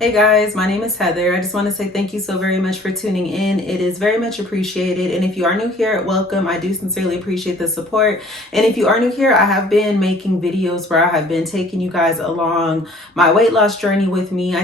Hey guys, my name is Heather. I just want to say thank you so very much for tuning in. It is very much appreciated. And if you are new here, welcome. I do sincerely appreciate the support. And if you are new here, I have been making videos where I have been taking you guys along my weight loss journey with me.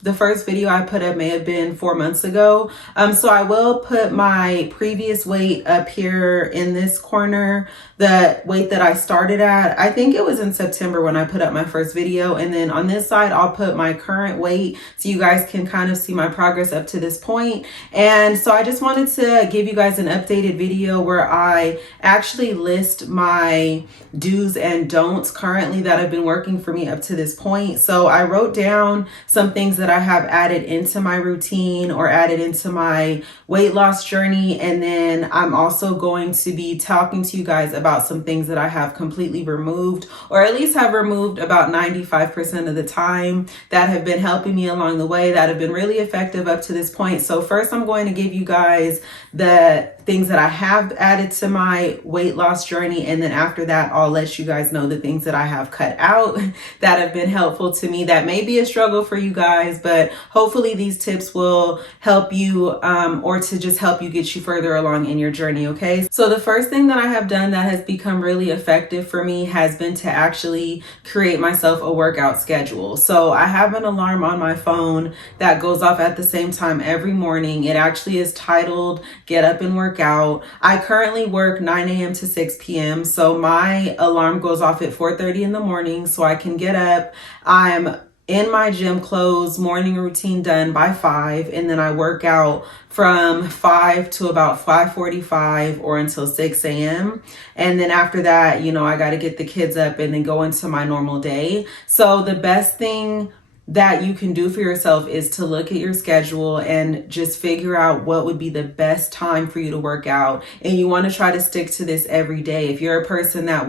The first video I put up may have been 4 months ago. So I will put my previous weight up here in this corner, the weight that I started at. I think it was in September when I put up my first video. And then on this side, I'll put my current weight so you guys can kind of see my progress up to this point. And so I just wanted to give you guys an updated video where I actually list my do's and don'ts currently that have been working for me up to this point. So I wrote down some things that I have added into my routine or added into my weight loss journey. And then I'm also going to be talking to you guys about some things that I have completely removed, or at least have removed about 95% of the time, that have been helping me along the way, that have been really effective up to this point. So first I'm going to give you guys the things that I have added to my weight loss journey. And then after that, I'll let you guys know the things that I have cut out that have been helpful to me. That may be a struggle for you guys, but hopefully these tips will help you or to just help you get you further along in your journey. Okay. So the first thing that I have done that has become really effective for me has been to actually create myself a workout schedule. So I have an alarm on my phone that goes off at the same time every morning. It actually is titled Get Up and Work Out. I currently work 9 a.m. to 6 p.m. So my alarm goes off at 4:30 in the morning so I can get up. I'm in my gym clothes, morning routine done by 5, and then I work out from 5 to about 5:45 or until 6 a.m. And then after that, I got to get the kids up and then go into my normal day. So the best thing that you can do for yourself is to look at your schedule and just figure out what would be the best time for you to work out. And you want to try to stick to this every day. If you're a person that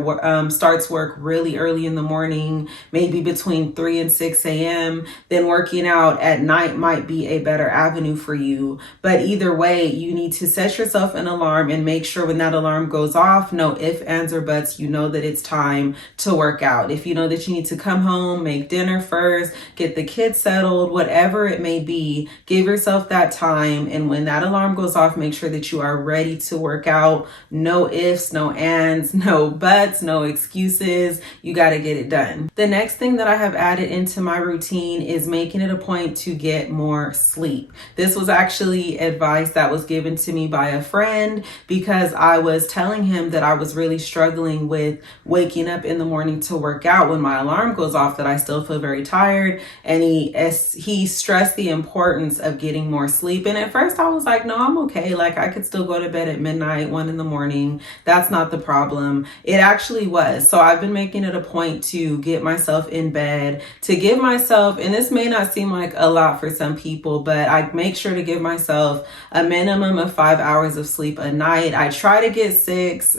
starts work really early in the morning, maybe between 3 and 6 a.m., then working out at night might be a better avenue for you. But either way, you need to set yourself an alarm and make sure when that alarm goes off, no ifs, ands, or buts, you know that it's time to work out. If you know that you need to come home, make dinner first, get the kids settled, whatever it may be, give yourself that time. And when that alarm goes off, make sure that you are ready to work out. No ifs, no ands, no buts, no excuses. You got to get it done. The next thing that I have added into my routine is making it a point to get more sleep. This was actually advice that was given to me by a friend because I was telling him that I was really struggling with waking up in the morning to work out when my alarm goes off, that I still feel very tired. And he stressed the importance of getting more sleep. And at first I was like, no, I'm okay. Like I could still go to bed at midnight, 1 in the morning. That's not the problem. It actually was. So I've been making it a point to get myself in bed, to give myself, and this may not seem like a lot for some people, but I make sure to give myself a minimum of 5 hours of sleep a night. I try to get 6.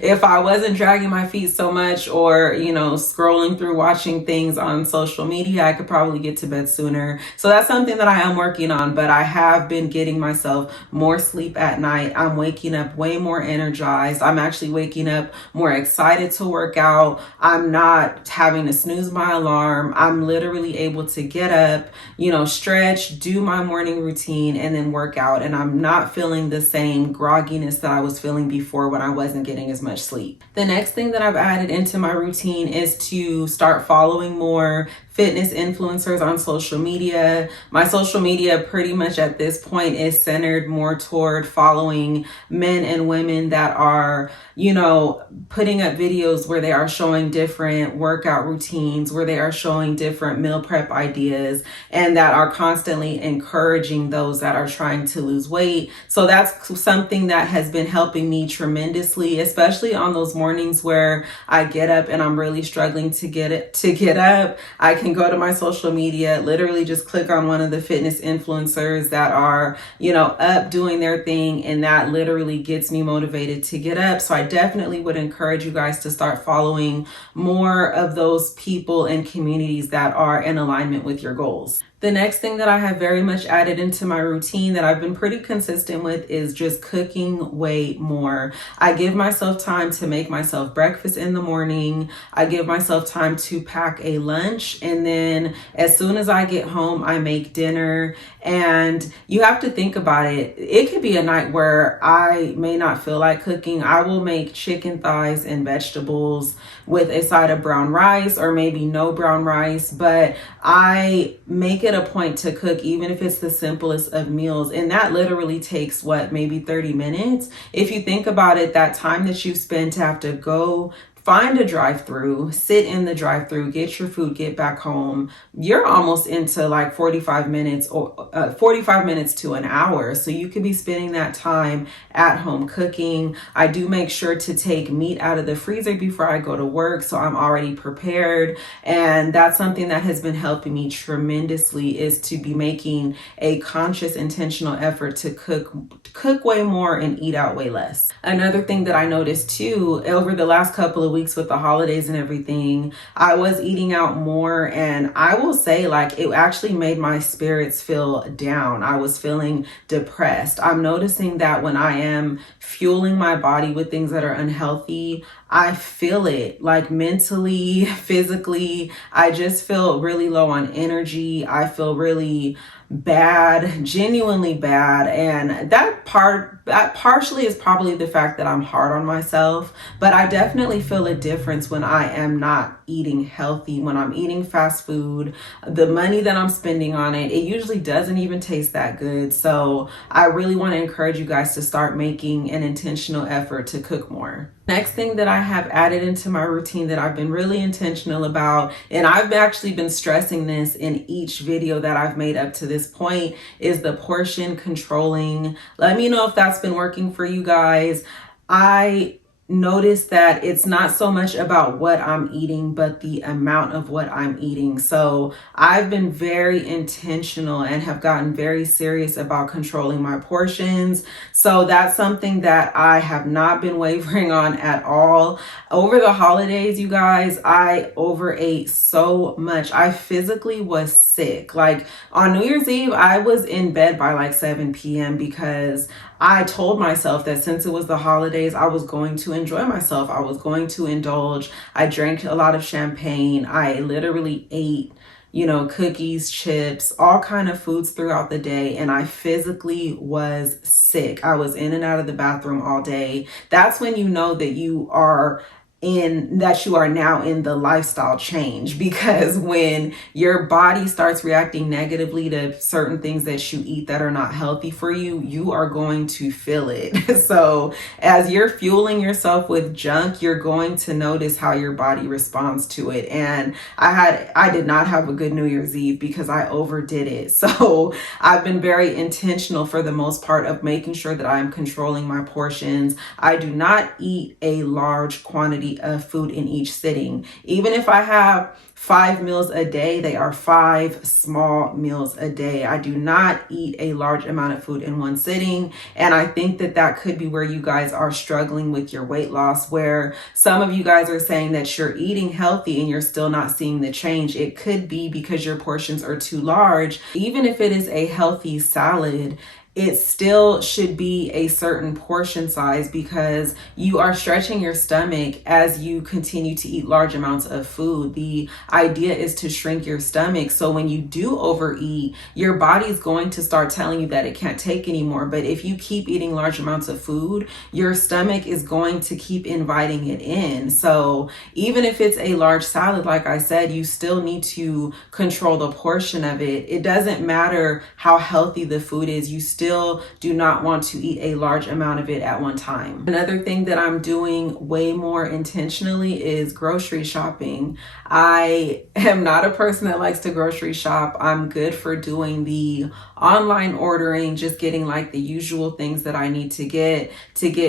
If I wasn't dragging my feet so much or, scrolling through watching things on social media, I could probably get to bed sooner. So that's something that I am working on, but I have been getting myself more sleep at night. I'm waking up way more energized. I'm actually waking up more excited to work out. I'm not having to snooze my alarm. I'm literally able to get up, stretch, do my morning routine, and then work out. And I'm not feeling the same grogginess that I was feeling before when I wasn't getting as much sleep. The next thing that I've added into my routine is to start following more fitness influencers on social media. My social media pretty much at this point is centered more toward following men and women that are, putting up videos where they are showing different workout routines, where they are showing different meal prep ideas, and that are constantly encouraging those that are trying to lose weight. So that's something that has been helping me tremendously, especially on those mornings where I get up and I'm really struggling to get up. I can go to my social media, literally just click on one of the fitness influencers that are, up doing their thing. And that literally gets me motivated to get up. So I definitely would encourage you guys to start following more of those people and communities that are in alignment with your goals. The next thing that I have very much added into my routine that I've been pretty consistent with is just cooking way more. I give myself time to make myself breakfast in the morning. I give myself time to pack a lunch. And then as soon as I get home, I make dinner. And you have to think about it. It could be a night where I may not feel like cooking. I will make chicken thighs and vegetables with a side of brown rice or maybe no brown rice. But I make it a point to cook, even if it's the simplest of meals. And that literally takes what, maybe 30 minutes. If you think about it, that time that you spend to have to go find a drive-through, sit in the drive-through, get your food, get back home, you're almost into like 45 minutes or 45 minutes to an hour. So you could be spending that time at home cooking. I do make sure to take meat out of the freezer before I go to work, so I'm already prepared. And that's something that has been helping me tremendously, is to be making a conscious, intentional effort to cook way more and eat out way less. Another thing that I noticed too, over the last couple of weeks with the holidays and everything, I was eating out more, and I will say, like, it actually made my spirits feel down. I was feeling depressed. I'm noticing that when I am fueling my body with things that are unhealthy, I feel it, like mentally, physically. I just feel really low on energy. I feel really bad, genuinely bad. And that partially is probably the fact that I'm hard on myself, but I definitely feel a difference when I am not eating healthy, when I'm eating fast food. The money that I'm spending on it usually doesn't even taste that good. So I really want to encourage you guys to start making an intentional effort to cook more. Next thing that I have added into my routine that I've been really intentional about, and I've actually been stressing this in each video that I've made up to this point, is the portion controlling. Let me know if that's been working for you guys. I notice that it's not so much about what I'm eating, but the amount of what I'm eating. So I've been very intentional and have gotten very serious about controlling my portions. So that's something that I have not been wavering on at all. Over the holidays, you guys, I overate so much. I physically was sick. Like on New Year's Eve, I was in bed by like 7 p.m. because I told myself that since it was the holidays, I was going to enjoy myself. I was going to indulge. I drank a lot of champagne. I literally ate, cookies, chips, all kind of foods throughout the day. And I physically was sick. I was in and out of the bathroom all day. That's when you know that you are now in the lifestyle change, because when your body starts reacting negatively to certain things that you eat that are not healthy for you, you are going to feel it. So as you're fueling yourself with junk, you're going to notice how your body responds to it. And I did not have a good New Year's Eve because I overdid it. So I've been very intentional for the most part of making sure that I'm controlling my portions. I do not eat a large quantity of food in each sitting. Even if I have 5 meals a day, they are 5 small meals a day. I do not eat a large amount of food in one sitting. And I think that could be where you guys are struggling with your weight loss, where some of you guys are saying that you're eating healthy and you're still not seeing the change. It could be because your portions are too large. Even if it is a healthy salad, it still should be a certain portion size, because you are stretching your stomach as you continue to eat large amounts of food. The idea is to shrink your stomach. So when you do overeat, your body is going to start telling you that it can't take anymore. But if you keep eating large amounts of food, your stomach is going to keep inviting it in. So even if it's a large salad, like I said, you still need to control the portion of it. It doesn't matter how healthy the food is. You still do not want to eat a large amount of it at one time. Another thing that I'm doing way more intentionally is grocery shopping. I am not a person that likes to grocery shop. I'm good for doing the online ordering, just getting like the usual things that I need to get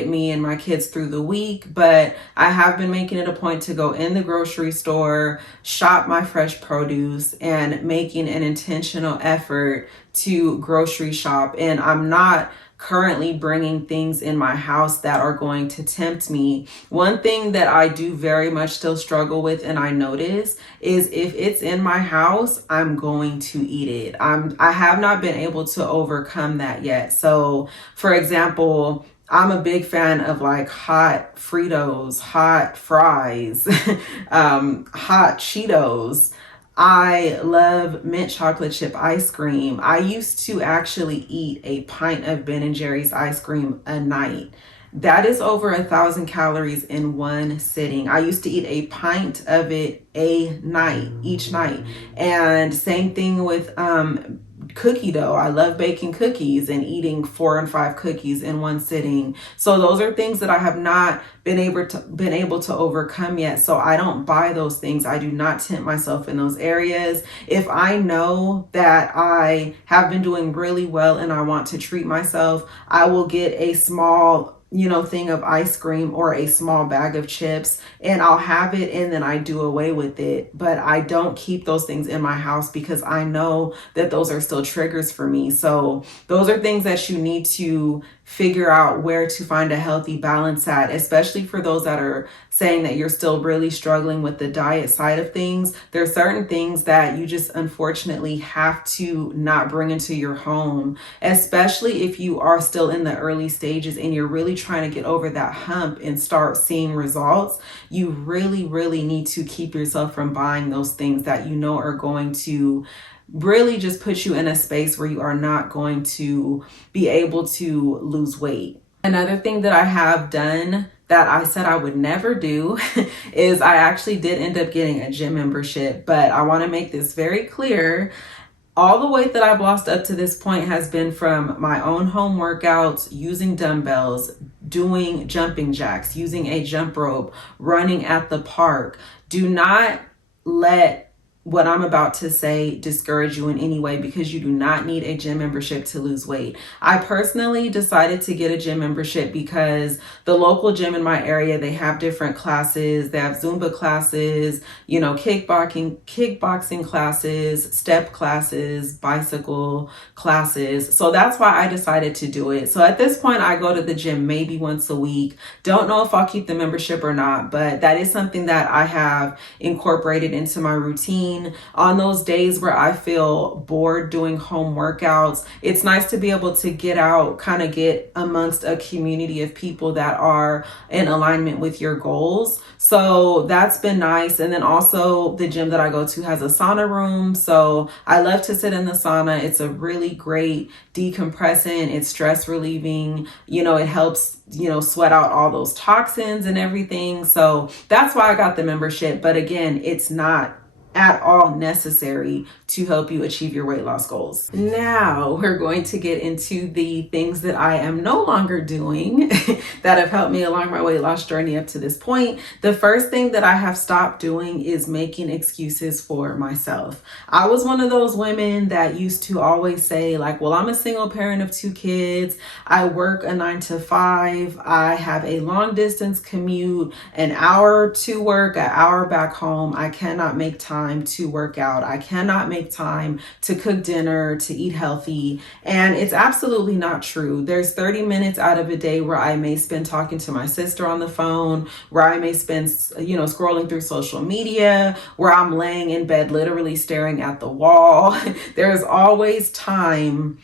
me and my kids through the week. But I have been making it a point to go in the grocery store, shop my fresh produce, and making an intentional effort to grocery shop. And I'm not currently bringing things in my house that are going to tempt me. One thing that I do very much still struggle with, and I notice, is if it's in my house, I'm going to eat it. I have not been able to overcome that yet. So, for example, I'm a big fan of like hot Fritos, hot fries, hot Cheetos. I love mint chocolate chip ice cream. I used to actually eat a pint of Ben and Jerry's ice cream a night. That is over 1,000 calories in one sitting. I used to eat a pint of it a night, each night. And same thing with cookie dough. I love baking cookies and eating 4 and 5 cookies in one sitting. So those are things that I have not been able to overcome yet. So I don't buy those things. I do not tempt myself in those areas. If I know that I have been doing really well and I want to treat myself, I will get a small thing of ice cream or a small bag of chips, and I'll have it and then I do away with it. But I don't keep those things in my house because I know that those are still triggers for me. So those are things that you need to figure out where to find a healthy balance at, especially for those that are saying that you're still really struggling with the diet side of things. There are certain things that you just unfortunately have to not bring into your home, especially if you are still in the early stages and you're really trying to get over that hump and start seeing results. You really, really need to keep yourself from buying those things that you know are going to really just put you in a space where you are not going to be able to lose weight. Another thing that I have done that I said I would never do is I actually did end up getting a gym membership, but I want to make this very clear. All the weight that I've lost up to this point has been from my own home workouts, using dumbbells, doing jumping jacks, using a jump rope, running at the park. Do not let what I'm about to say discourage you in any way, because you do not need a gym membership to lose weight. I personally decided to get a gym membership because the local gym in my area, they have different classes. They have Zumba classes, kickboxing classes, step classes, bicycle classes. So that's why I decided to do it. So at this point, I go to the gym maybe once a week. Don't know if I'll keep the membership or not, but that is something that I have incorporated into my routine. On those days where I feel bored doing home workouts, it's nice to be able to get out, kind of get amongst a community of people that are in alignment with your goals. So that's been nice. And then also the gym that I go to has a sauna room. So I love to sit in the sauna. It's a really great decompressant. It's stress relieving. It helps, sweat out all those toxins and everything. So that's why I got the membership. But again, it's not at all necessary to help you achieve your weight loss goals. Now we're going to get into the things that I am no longer doing that have helped me along my weight loss journey up to this point. The first thing that I have stopped doing is making excuses for myself. I was one of those women that used to always say like, well, I'm a single parent of 2 kids. I work a 9 to 5. I have a long distance commute, an hour to work, an hour back home. I cannot make time to work out. I cannot make time to cook dinner, to eat healthy. And it's absolutely not true. There's 30 minutes out of a day where I may spend talking to my sister on the phone, where I may spend, scrolling through social media, where I'm laying in bed, literally staring at the wall. There's always time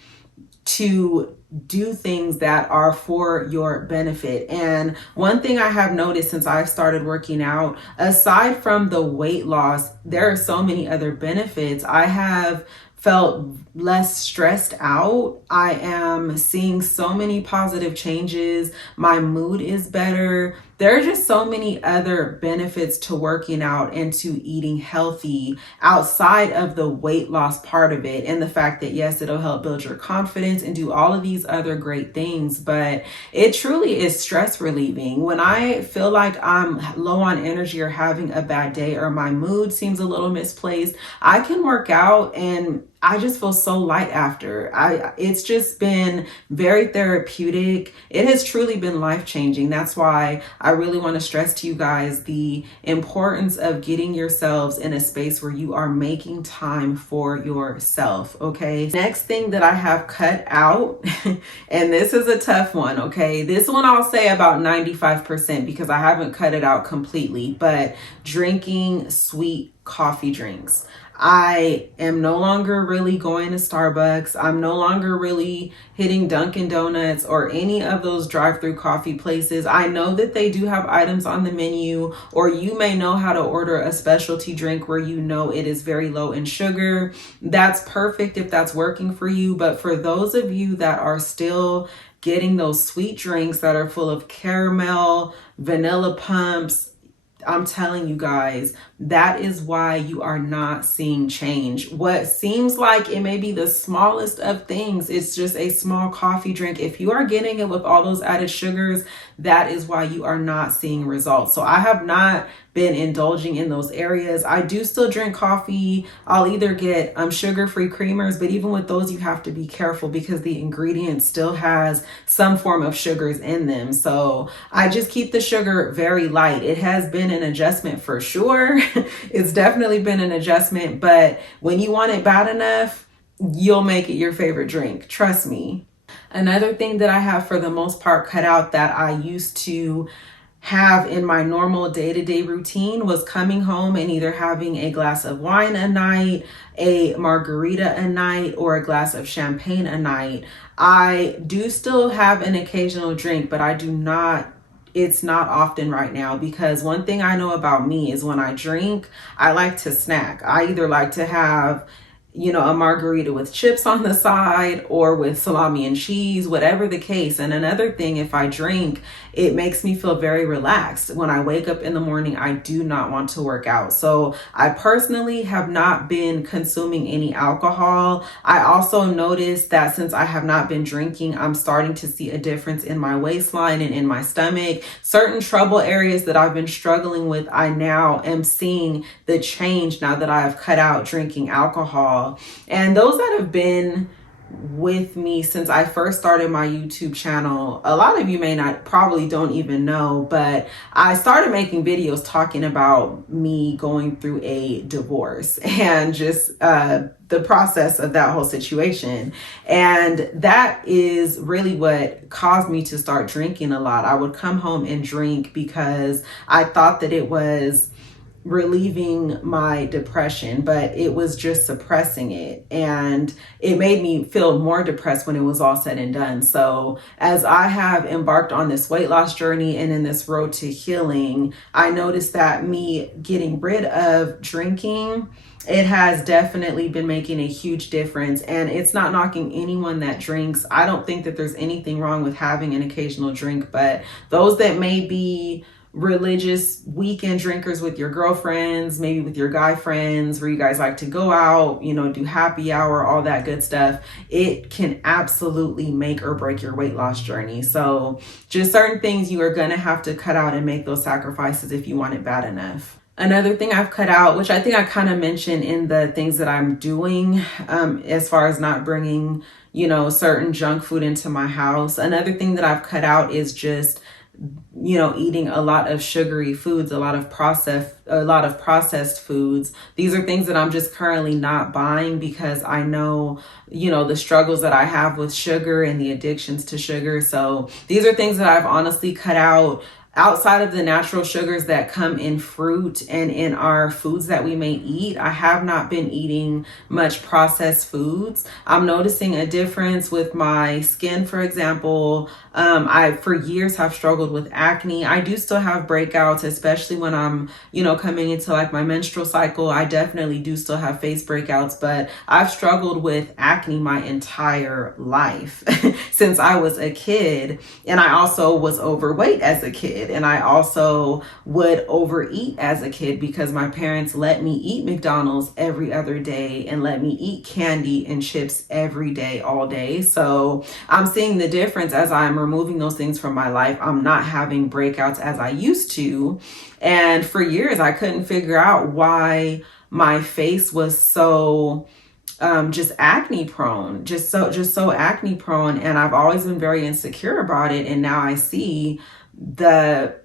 to do things that are for your benefit. And one thing I have noticed since I've started working out, aside from the weight loss, there are so many other benefits. I have felt less stressed out. I am seeing so many positive changes. My mood is better. There are just so many other benefits to working out and to eating healthy outside of the weight loss part of it. And the fact that, yes, it'll help build your confidence and do all of these other great things, but it truly is stress relieving. When I feel like I'm low on energy or having a bad day or my mood seems a little misplaced, I can work out and I just feel so light after. It's just been very therapeutic. It has truly been life-changing. That's why I really want to stress to you guys the importance of getting yourselves in a space where you are making time for yourself, okay? Next thing that I have cut out, and this is a tough one, okay? This one I'll say about 95% because I haven't cut it out completely, but drinking sweet coffee drinks. I am no longer really going to Starbucks. I'm no longer really hitting Dunkin' Donuts or any of those drive-through coffee places. I know that they do have items on the menu, or you may know how to order a specialty drink where you know it is very low in sugar. That's perfect if that's working for you. But for those of you that are still getting those sweet drinks that are full of caramel, vanilla pumps, I'm telling you guys, that is why you are not seeing change. What seems like it may be the smallest of things, it's just a small coffee drink. If you are getting it with all those added sugars, that is why you are not seeing results. So I have not been indulging in those areas. I do still drink coffee. I'll either get sugar-free creamers, but even with those, you have to be careful because the ingredient still has some form of sugars in them. So I just keep the sugar very light. It has been an adjustment for sure. It's definitely been an adjustment, but when you want it bad enough, you'll make it your favorite drink. Trust me. Another thing that I have for the most part cut out that I used to have in my normal day-to-day routine was coming home and either having a glass of wine a night, a margarita a night, or a glass of champagne a night. I do still have an occasional drink, but it's not often right now, because one thing I know about me is when I drink, I like to snack. I either like to have a margarita with chips on the side or with salami and cheese, whatever the case. And another thing, if I drink, it makes me feel very relaxed. When I wake up in the morning, I do not want to work out. So I personally have not been consuming any alcohol. I also noticed that since I have not been drinking, I'm starting to see a difference in my waistline and in my stomach. Certain trouble areas that I've been struggling with, I now am seeing the change now that I have cut out drinking alcohol. And those that have been with me since I first started my YouTube channel, a lot of you probably don't even know, but I started making videos talking about me going through a divorce and just the process of that whole situation. And that is really what caused me to start drinking a lot. I would come home and drink because I thought that it was relieving my depression, but it was just suppressing it, and it made me feel more depressed when it was all said and done. So as I have embarked on this weight loss journey and in this road to healing, I noticed that me getting rid of drinking, it has definitely been making a huge difference. And it's not knocking anyone that drinks. I don't think that there's anything wrong with having an occasional drink, but those that may be religious weekend drinkers with your girlfriends, maybe with your guy friends, where you guys like to go out, do happy hour, all that good stuff, it can absolutely make or break your weight loss journey. So just certain things you are going to have to cut out and make those sacrifices if you want it bad enough. Another thing I've cut out, which I think I kind of mentioned in the things that I'm doing, as far as not bringing, certain junk food into my house. Another thing that I've cut out is just eating a lot of sugary foods, a lot of processed foods. These are things that I'm just currently not buying because I know, the struggles that I have with sugar and the addictions to sugar. So these are things that I've honestly cut out. Outside of the natural sugars that come in fruit and in our foods that we may eat, I have not been eating much processed foods. I'm noticing a difference with my skin, for example. I, for years, have struggled with acne. I do still have breakouts, especially when I'm, coming into like my menstrual cycle. I definitely do still have face breakouts, but I've struggled with acne my entire life since I was a kid. And I also was overweight as a kid. And I also would overeat as a kid because my parents let me eat McDonald's every other day and let me eat candy and chips every day, all day. So I'm seeing the difference as I'm removing those things from my life. I'm not having breakouts as I used to. And for years, I couldn't figure out why my face was so just acne prone, just so acne prone. And I've always been very insecure about it. And now I see the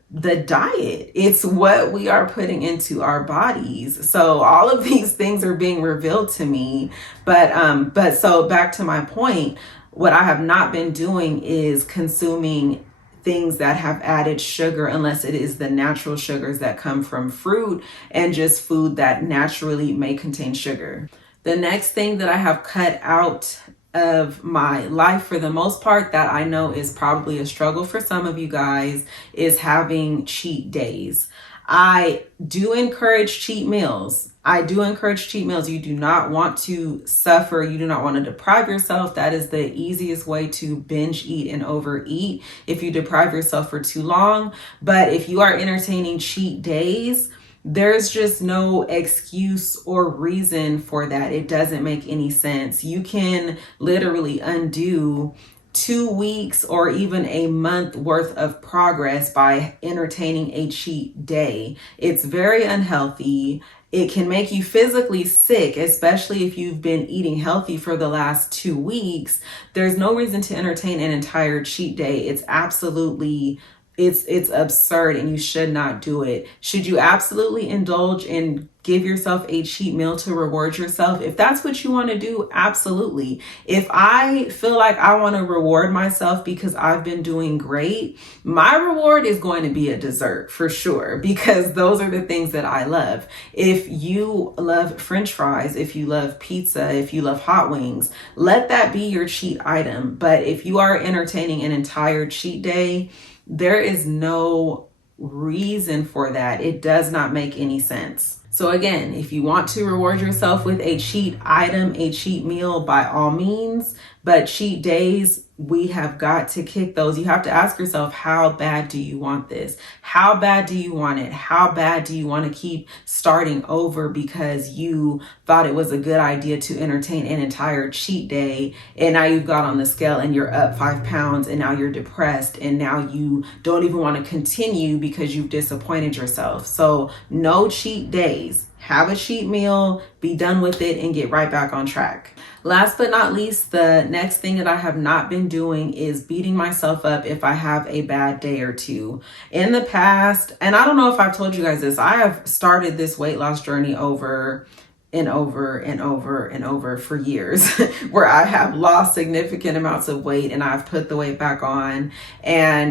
diet, it's what we are putting into our bodies. So all of these things are being revealed to me. But so back to my point, what I have not been doing is consuming things that have added sugar, unless it is the natural sugars that come from fruit and just food that naturally may contain sugar. The next thing that I have cut out of my life, for the most part, that I know is probably a struggle for some of you guys, is having cheat days. I do encourage cheat meals. I do encourage cheat meals. You do not want to suffer. You do not want to deprive yourself. That is the easiest way to binge eat and overeat, if you deprive yourself for too long. But if you are entertaining cheat days, there's just no excuse or reason for that. It doesn't make any sense. You can literally undo 2 weeks or even a month worth of progress by entertaining a cheat day. It's very unhealthy. It can make you physically sick, especially if you've been eating healthy for the last 2 weeks. There's no reason to entertain an entire cheat day. It's absolutely it's absurd, and you should not do it. Should you absolutely indulge and give yourself a cheat meal to reward yourself? If that's what you want to do, absolutely. If I feel like I want to reward myself because I've been doing great, my reward is going to be a dessert for sure, because those are the things that I love. If you love French fries, if you love pizza, if you love hot wings, let that be your cheat item. But if you are entertaining an entire cheat day, there is no reason for that. It does not make any sense. So again, if you want to reward yourself with a cheat item, a cheat meal, by all means, but cheat days, we have got to kick those. You have to ask yourself, how bad do you want this? How bad do you want it? How bad do you want to keep starting over because you thought it was a good idea to entertain an entire cheat day, and now you've got on the scale and you're up 5 pounds, and now you're depressed, and now you don't even want to continue because you've disappointed yourself. So no cheat days. Have a cheat meal, be done with it, and get right back on track. Last but not least, the next thing that I have not been doing is beating myself up if I have a bad day or two. In the past, and I don't know if I've told you guys this, I have started this weight loss journey over and over and over and over for years, where I have lost significant amounts of weight and I've put the weight back on,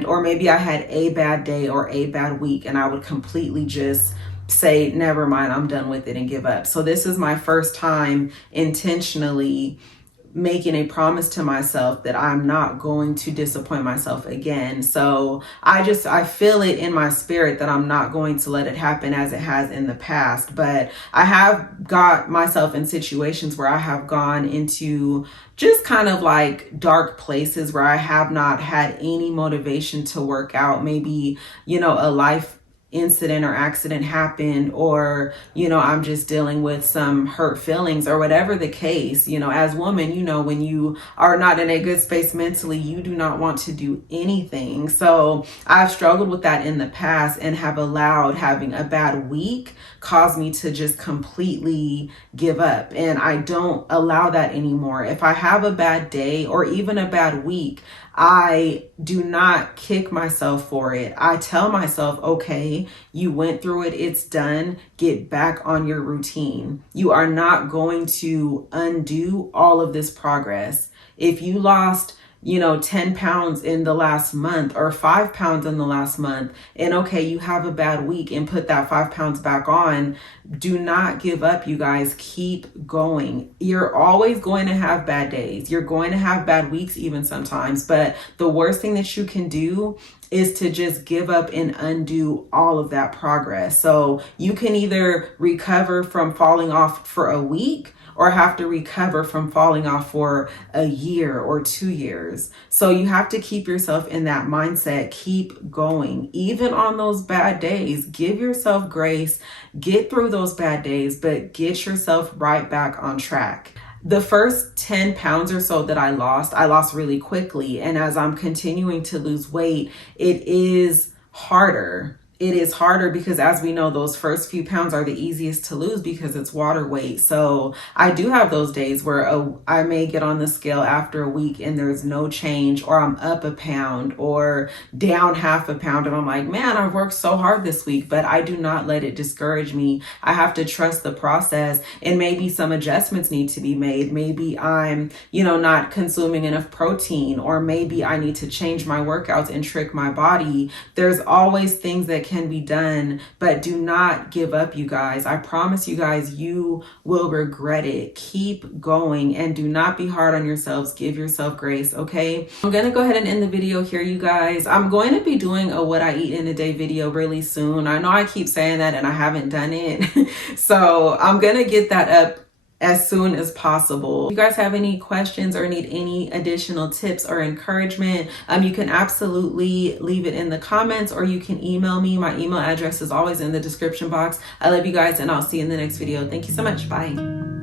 or maybe I had a bad day or a bad week and I would completely just say, never mind, I'm done with it, and give up. So this is my first time intentionally making a promise to myself that I'm not going to disappoint myself again. So I feel it in my spirit that I'm not going to let it happen as it has in the past. But I have got myself in situations where I have gone into just kind of like dark places where I have not had any motivation to work out. Maybe, a life incident or accident happened, or I'm just dealing with some hurt feelings or whatever the case. As women, when you are not in a good space mentally, you do not want to do anything. So I've struggled with that in the past and have allowed having a bad week cause me to just completely give up, and I don't allow that anymore. If I have a bad day or even a bad week, I do not kick myself for it. I tell myself, okay, you went through it, it's done, get back on your routine. You are not going to undo all of this progress. If you lost 10 pounds in the last month or 5 pounds in the last month, and okay, you have a bad week and put that 5 pounds back on, do not give up, you guys. Keep going. You're always going to have bad days. You're going to have bad weeks even sometimes, but the worst thing that you can do is to just give up and undo all of that progress. So you can either recover from falling off for a week, or have to recover from falling off for a year or 2 years. So you have to keep yourself in that mindset. Keep going. Even on those bad days, give yourself grace, get through those bad days, but get yourself right back on track. The first 10 pounds or so that I lost really quickly. And as I'm continuing to lose weight, it is harder. it is harder because, as we know, those first few pounds are the easiest to lose because it's water weight. So I do have those days where I may get on the scale after a week and there's no change, or I'm up a pound or down half a pound. And I'm like, man, I've worked so hard this week, but I do not let it discourage me. I have to trust the process, and maybe some adjustments need to be made. Maybe I'm, not consuming enough protein, or maybe I need to change my workouts and trick my body. There's always things that can be done, but do not give up, you guys. I promise you guys, you will regret it. Keep going and do not be hard on yourselves. Give yourself grace, okay? I'm gonna go ahead and end the video here, you guys. I'm going to be doing a what I eat in a day video really soon. I know I keep saying that and I haven't done it. So I'm gonna get that up as soon as possible. If you guys have any questions or need any additional tips or encouragement, you can absolutely leave it in the comments, or you can email me. My email address is always in the description box. I love you guys, and I'll see you in the next video. Thank you so much. Bye.